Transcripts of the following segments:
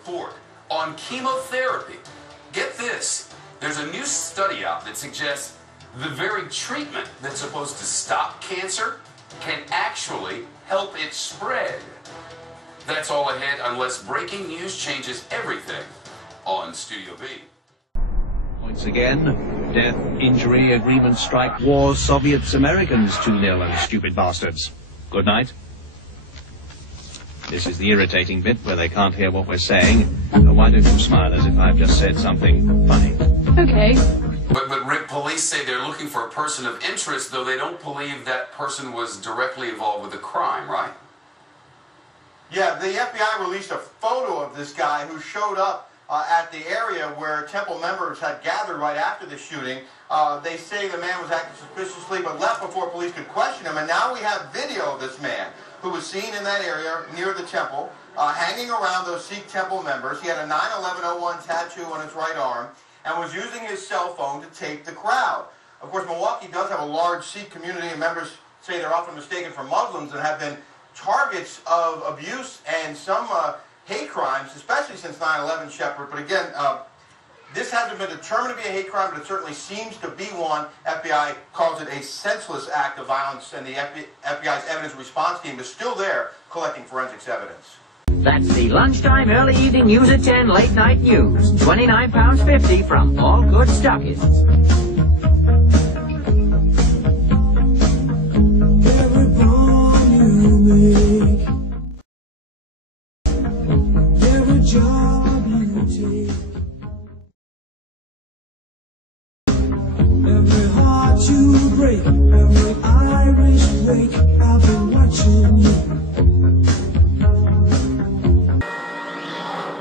report on chemotherapy. Get this, there's a new study out that suggests the very treatment that's supposed to stop cancer can actually help it spread. That's all ahead unless breaking news changes everything on Studio B. Points again. Death, injury, agreement, strike, war, Soviets, Americans 2-0 and stupid bastards. Good night. This is the irritating bit where they can't hear what we're saying. Why don't you smile as if I've just said something funny? Okay. But police say they're looking for a person of interest, though they don't believe that person was directly involved with the crime, right? Yeah, the FBI released a photo of this guy who showed up at the area where Temple members had gathered right after the shooting. They say the man was acting suspiciously but left before police could question him. And now we have video of this man who was seen in that area near the temple, hanging around those Sikh Temple members. He had a 9/11/01 tattoo on his right arm and was using his cell phone to tape the crowd. Of course, Milwaukee does have a large Sikh community, and members say they're often mistaken for Muslims and have been targets of abuse and some hate crimes, especially since 9/11, Shepard. But again, this hasn't been determined to be a hate crime, but it certainly seems to be one. FBI calls it a senseless act of violence, and the FBI's evidence response team is still there collecting forensics evidence. That's the lunchtime, early evening news at 10, late night news. £29.50 from all good stockists. Every bond you make, every job you take, every heart you break, every Irish break, I've been watching you.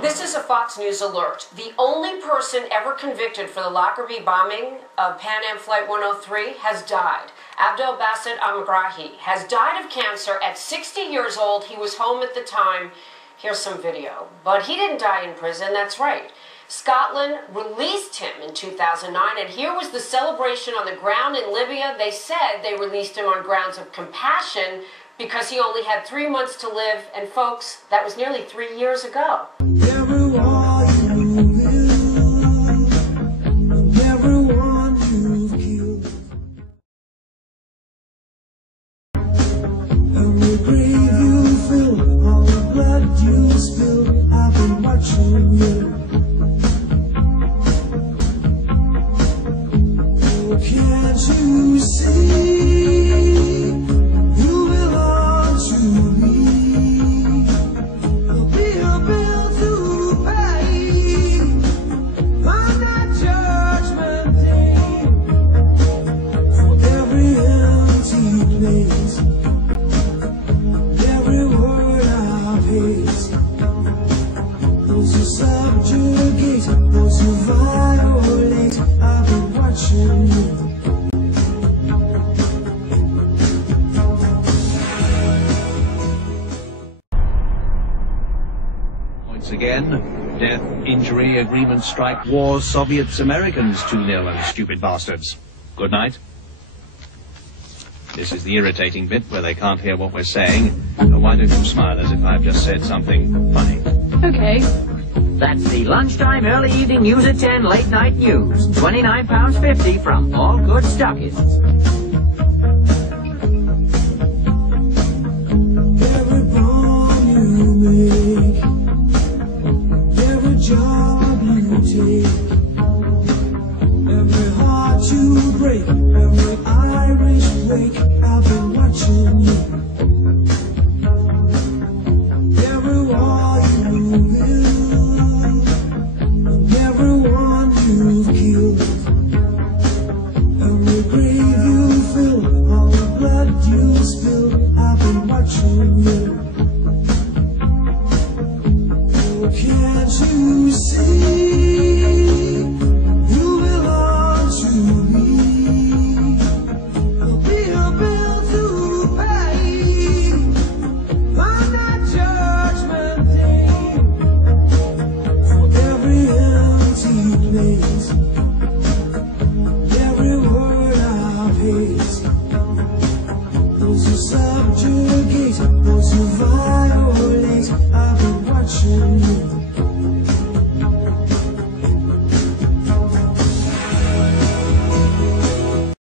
This is a Fox News alert. The only person ever convicted for the Lockerbie bombing of Pan Am Flight 103 has died. Abdel Basset Amagrahi has died of cancer at 60 years old. He was home at the time. Here's some video. But he didn't die in prison, that's right. Scotland released him in 2009, and here was the celebration on the ground in Libya. They said they released him on grounds of compassion because he only had 3 months to live, and folks, that was nearly 3 years ago. Everyone you've killed, every grave you fill, all the blood you spill, I've been watching you. Oh, can't you see? You belong to me. There'll be a bill to pay on that judgment day for every empty place, every word I've hate. Those who subjugate, those who violate, I've been watching you. Again, death, injury, agreement, strike, war, Soviets, Americans 2-0 and stupid bastards. Good night. This is the irritating bit where they can't hear what we're saying. Why don't you smile as if I've just said something funny? Okay. That's the lunchtime, early evening news at 10, late night news. £29.50 from all good stockists. Every bond you make, every job you take, every heart you break, every Irish break, I've been watching you. Every wall you build, everyone you've killed, every grave you fill, all the blood you spill, I've been watching you. Oh, can't you see? You belong to me. There'll be a bill to pay on that judgment day for every empty place, every word I've hate. Those who subjugate, those who violate,